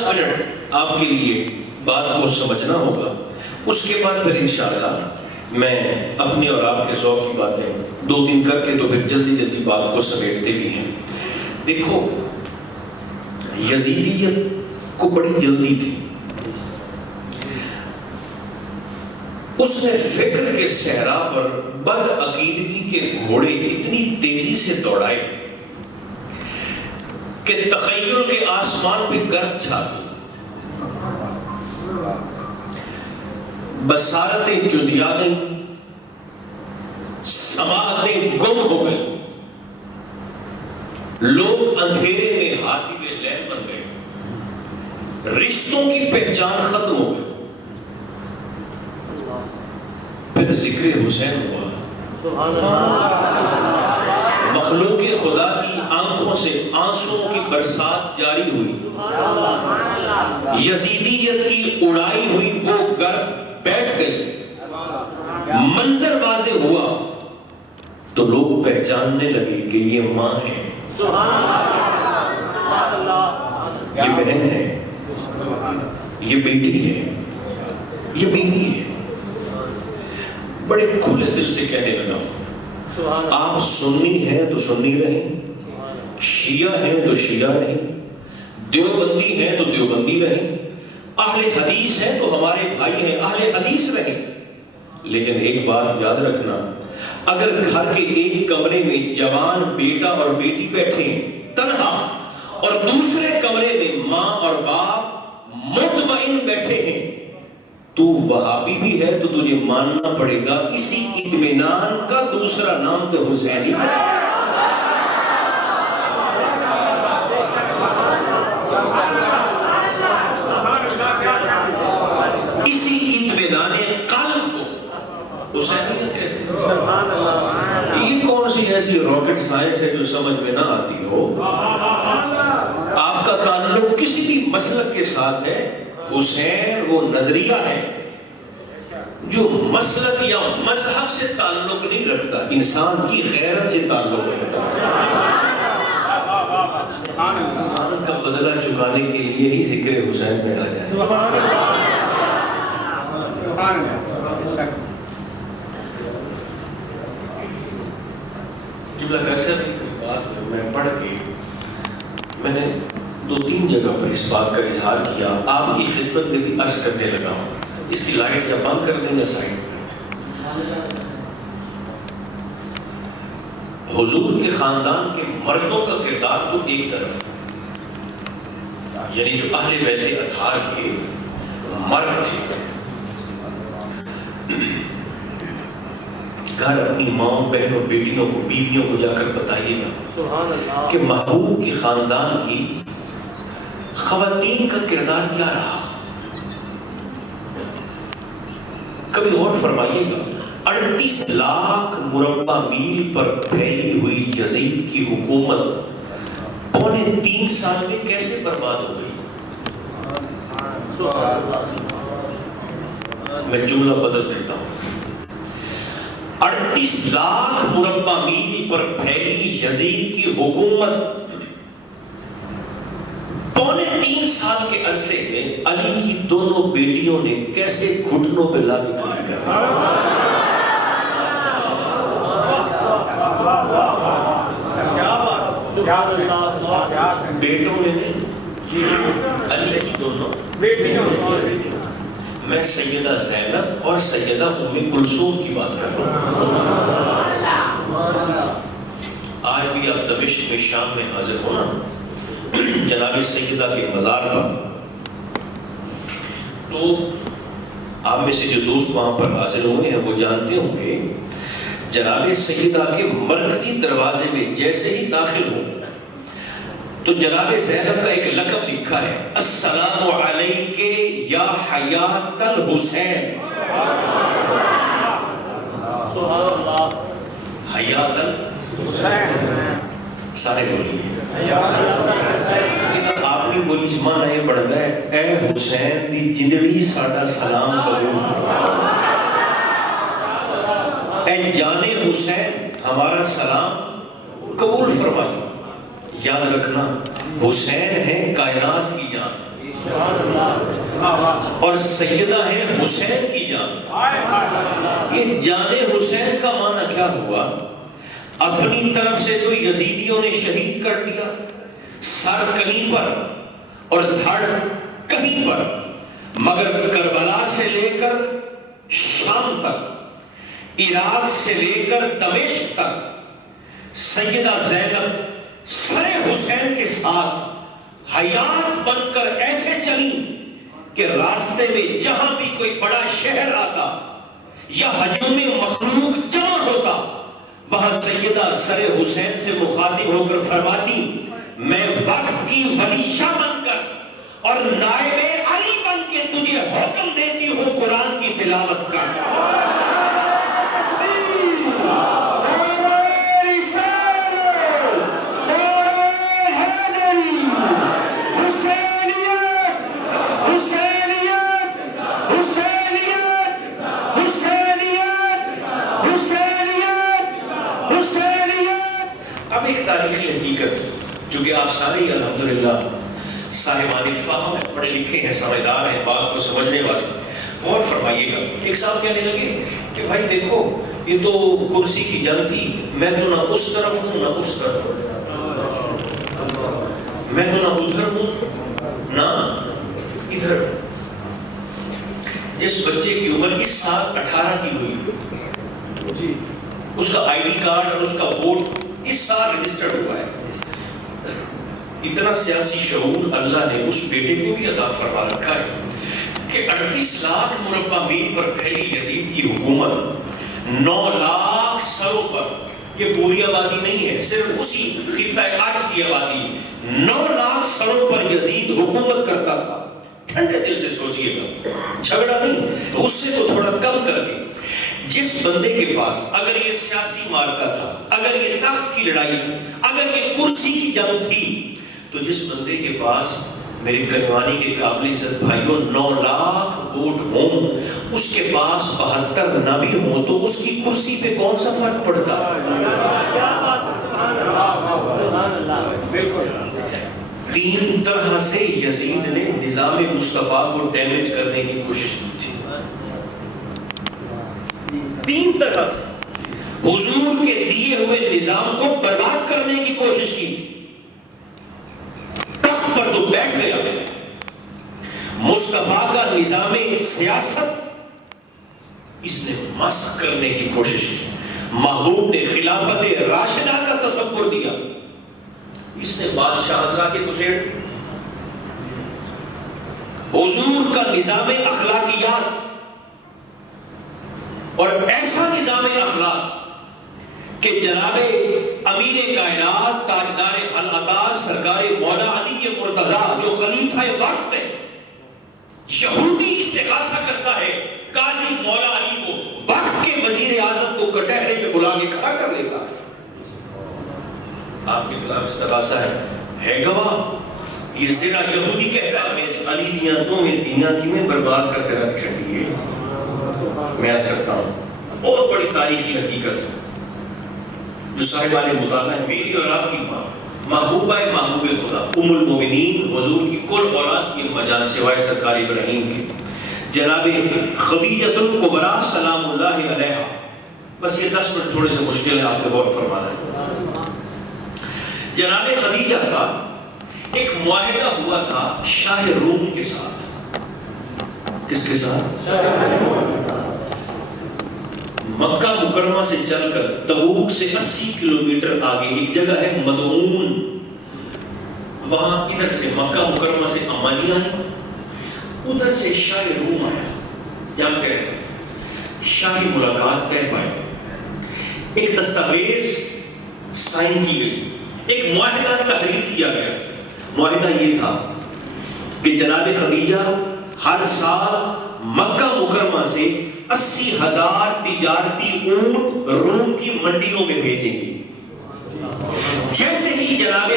10 minute آپ کے لیے بات کو سمجھنا ہوگا، اس کے بعد پھر انشاءاللہ میں اپنی اور آپ کے ذوق کی باتیں 2-3 کر کے تو پھر جلدی جلدی بات کو سمیٹتے بھی ہیں۔ دیکھو یزیدیت کو بڑی جلدی تھی، اس نے فکر کے صحرا پر بد عقیدگی کے گھوڑے اتنی تیزی سے دوڑائے کہ تخیل کے آسمان پہ گرد چھا گئی، بصارتیں جندیا گئیں، سماعتیں گم ہو گئیں، لوگ اندھیرے میں ہاتھی میں لیل بن گئے، رشتوں کی پہچان ختم ہو گئی۔ پھر ذکر حسین ہوا، مخلوق خدا کی آنکھوں سے آنسوں کی برسات جاری ہوئی، یزیدیت کی اڑائی ہوئی وہ گرد بیٹھ گئی، منظر واضح ہوا تو لوگ پہچاننے لگے کہ یہ ماں ہے، یہ بہن ہے، یہ بیٹی ہے، یہ بیوی ہے۔ بڑے کھلے دل سے کہنے لگا، آپ سنی ہیں تو سنی رہیں، شیعہ ہیں تو شیعہ رہیں، دیوبندی ہیں تو دیوبندی رہیں، اہل حدیث ہیں تو ہمارے بھائی ہیں، اہل حدیث رہیں۔ لیکن ایک بات یاد رکھنا، اگر گھر کے ایک کمرے میں جوان بیٹا اور بیٹی بیٹھے تنہا اور دوسرے کمرے میں ماں اور باپ مطمئن بیٹھے ہیں، تو وہابی بھی ہے تو تجھے ماننا پڑے گا اسی اطمینان کا دوسرا نام تو حسینی ہے۔ اسی اطمینان قلب کو حسینیت کہتے ہیں۔ یہ کون سی ایسی راکٹ سائنس ہے جو سمجھ میں نہ آتی ہو؟ آپ کا تعلق کسی بھی مسلک کے ساتھ ہے، حسین وہ نظریہ ہے جو مسلک یا مذہب سے تعلق نہیں رکھتا، انسان کی غیرت سے تعلق رکھتا ہے۔ انسان کا بدلہ چکانے کے لیے ہی ذکر حسین میں آ جائے۔ بات میں پڑھ کے میں نے 2-3 جگہ پر اس بات کا اظہار کیا، آپ کی خدمت میں بھی عرض کرنے لگا ہوں۔ اس کی لائٹ یا بند کر دیں یا سائڈ کر دیں۔ حضور کے خاندان کے مردوں کا کردار تو ایک طرف، یعنی جو اہل بیت اطہار کے مرد تھے، گھر اپنی ماں، بہنوں، بیٹیوں کو، بیویوں کو جا کر بتائیے گا کہ محبوب کے خاندان کی خواتین کا کردار کیا رہا۔ کبھی غور فرمائیے گا، 38 لاکھ مربع میل پر پھیلی ہوئی یزید کی حکومت 3.25 سال میں کیسے برباد ہو گئی؟ میں جملہ بدل دیتا ہوں، 38 لاکھ مربع میل پر پھیلی یزید کی حکومت 3.25 سال کے عرصے میں علی کی دونوں بیٹیوں نے کیسے گھٹنوں پہ لا کے کھڑی کر دی؟ بیٹوں نے نہیں، علی کی دونوں بیٹیوں۔ میں سیدہ زینب اور سیدہ ام کلثوم کی بات کر رہا ہوں۔ آج بھی آپ دمشق میں، شام میں حاضر ہونا جناب سیدہ کے مزار پر، تو آپ میں سے جو دوست وہاں پر حاضر ہوئے ہیں وہ جانتے ہوں گے، جناب سیدہ کے مرکزی دروازے میں جیسے ہی داخل ہو تو جناب زینب کا ایک لقب لکھا ہے، السلام علیک یا حیات الحسین۔ حیات الحسین سارے بولیے، آپ نے بولی زمان آئے بڑھ گئے، اے حسین دی جندڑی ساڑا سلام قبول فرما، اے جان حسین ہمارا سلام قبول فرمائی۔ یاد رکھنا، حسین ہے کائنات کی جان، اور سیدہ ہے حسین کی جان. یہ جان حسین کا معنی کیا ہوا؟ اپنی طرف سے تو یزیدیوں نے شہید کر دیا، سر کہیں پر اور دھڑ کہیں پر، مگر کربلا سے لے کر شام تک، عراق سے لے کر دمشق تک سیدہ زینب سر حسین کے ساتھ حیات بن کر ایسے چلی کہ راستے میں جہاں بھی کوئی بڑا شہر آتا یا ہجوم مخلوق جمع ہوتا، وہاں سیدہ سر حسین سے مخاطب ہو کر فرماتی، میں وقت کی ولیشہ بن کر اور نائب علی بن کے تجھے حکم دیتی ہوں قرآن کی تلاوت کر. اب ایک تاریخی حقیقت، چونکہ آپ سارے ہی الحمدللہ صاحبان فہم ہیں، پڑھے لکھے ہیں، سمجھدار ہیں، بات کو سمجھنے والے. اور فرمائیے گا، ایک صاحب کہنے لگے کہ بھائی دیکھو یہ تو کرسی کی جنگ تھی، میں تو نہ اس طرف ہوں نہ اس طرف ہوں، میں تو نہ ادھر ہوں نہ ادھر. جس بچے کی عمر اس سال 18 کی ہوئی، اس کا آئی ڈی کارڈ اور اس کا ووٹ اس سال رجسٹرڈ ہوا ہے. اتنا سیاسی شعور اللہ نے اس بیٹے کو بھی عطا فرما رکھا ہے کہ 38 لاکھ مربع میل پر پھیلی یزید کی حکومت، 9 لاکھ سروں پر، یہ پوری آبادی نہیں ہے، صرف اسی خطہ عرض کی آبادی، 9 لاکھ سروں پر یزید حکومت کرتا تھا. ٹھنڈے دل سے سوچئے گا، جھگڑا نہیں، غصے کو تھوڑا کم کر کے. جس بندے کے پاس اگر یہ سیاسی مارکا تھا، اگر یہ تخت کی لڑائی تھی، اگر یہ کرسی کی جنگ تھی، تو جس بندے کے پاس میرے کنوانی کے قابل عزت بھائیوں 9 لاکھ ووٹ ہوں، اس کے پاس 72 نہ بھی ہوں، تو اس کی کرسی پہ کون سا فرق پڑتا؟ تین طرح سے یزید نے نظام مصطفیٰ کو ڈیمیج کرنے کی کوشش کی تھی. تین طرح سے حضور کے دیے ہوئے نظام کو برباد کرنے کی کوشش کی تھی. تخت پر تو بیٹھ گیا، مصطفیٰ کا نظام سیاست اس نے مسخ کرنے کی کوشش کی. محبوب نے خلافت راشدہ کا تصور دیا، اس نے بادشاہت کے کچیڑ. حضور کا نظام اخلاقیات اور ایسا نظام اخلاق کہ جناب امیر کائنات تاجدار العطا سرکار مولا علی مرتضیٰ جو خلیفہ وقت ہے، یہودی استغاثہ کرتا ہے قاضی مولا علی کو، وقت کے وزیر اعظم کو کٹہرے میں بلا کے کھڑا کر لیتا ہے. آپ کے خلاف استغاثہ ہے گواہ. یہ ذرا یہودی کہتا ہے میں علی دیاں تو میں دیاں کی میں برباد کرتے رکھ چھڑیے. میں عرض کرتا ہوں بہت بڑی تاریخی حقیقت ہے جو صاحبان مطالعہ ہے. میری اور آپ کی ماں محبوبہ محبوب خدا ام المومنین حضور کی کل اولاد کی اماں جان سوائے سرکار ابراہیم کے جناب خدیجۃ الکبریٰ سلام اللہ علیہا. بس یہ 10 منٹ تھوڑے سے مشکل ہے، آپ کو غور فرمانا ہے. جناب خدیجہ کا ایک معاہدہ ہوا تھا شاہ روم کے ساتھ. کس کے ساتھ؟ مکہ مکرمہ سے چل کر تبوک سے 80 کلومیٹر آگے ایک جگہ ہے مدعون، وہاں ادھر سے مکہ مکرمہ سے اماں جی آئیں، ادھر سے شاہ روم آیا. جانتے ہیں شاہی ملاقات طے پائے، ایک دستاویز سائن کی گئی، ایک معاہدہ تحریر کیا گیا. معاہدہ یہ تھا کہ جناب خدیجہ ہر سال مکہ مکرمہ سے 80,000 تجارتی اونٹ روم کی منڈیوں میں بھیجیں گی. جیسے ہی جناب